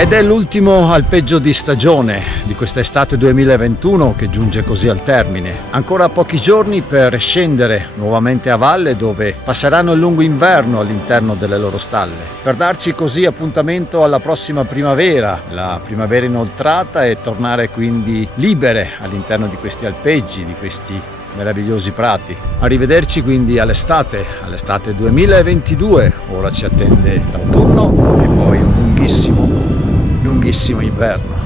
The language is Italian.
Ed è l'ultimo alpeggio di stagione di quest'estate 2021 che giunge così al termine. Ancora pochi giorni per scendere nuovamente a valle, dove passeranno il lungo inverno all'interno delle loro stalle, per darci così appuntamento alla prossima primavera, la primavera inoltrata, e tornare quindi libere all'interno di questi alpeggi, di questi meravigliosi prati. Arrivederci quindi all'estate 2022. Ora ci attende l'autunno e poi un lunghissimo inverno.